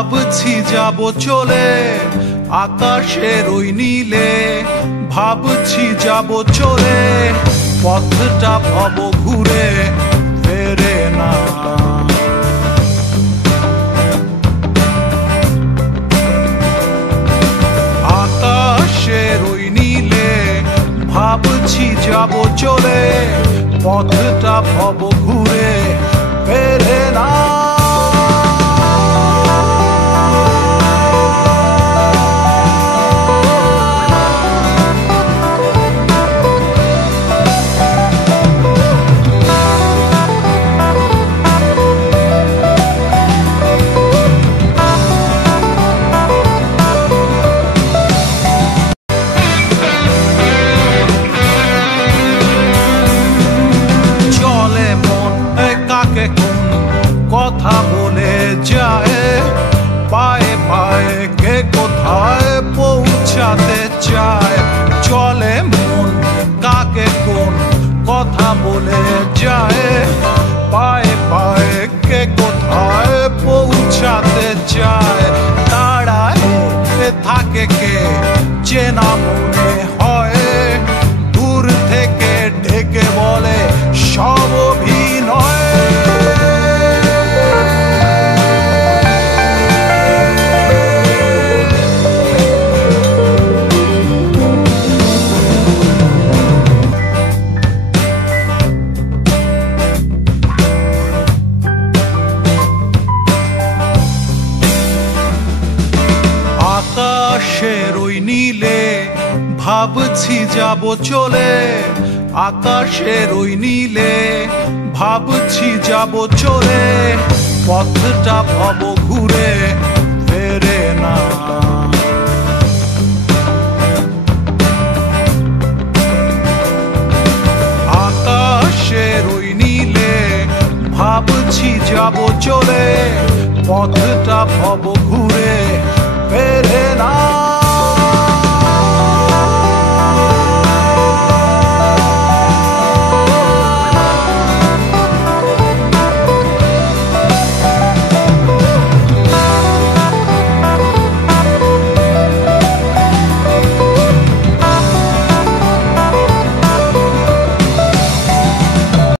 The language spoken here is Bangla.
ভাবছি যাব চলে আকাশের ওই নীলে, ভাবছি যাব চলে পথটা ভব ঘুরে ফেরে না। আকাশের ওই নীলে ভাবছি যাব চলে পথটা ভব ঘুরে ফেরে না। কথা বলে যায় পায়ে পায়ে কে কোথায় পৌঁছাতে চায়। চলে মন কাকে কোন কথা বলে যায় পায়ে পায়ে কে কোথায় পৌঁছাতে চায়। দাঁড়ায় থাকে কে চেনা মনে হয়, দূর থেকে ডেকে বলে সব অভিনয়। আকাশের ওই নীলে ভাবছি যাব চলে, আকাশের ওই নীলে ভাবছি যাব চলে পথটা ভব ঘুরে ফেরে না। আকাশের ওই নীলে ভাবছি যাব চলে পথটা ভব ঘুরে ফেরে না।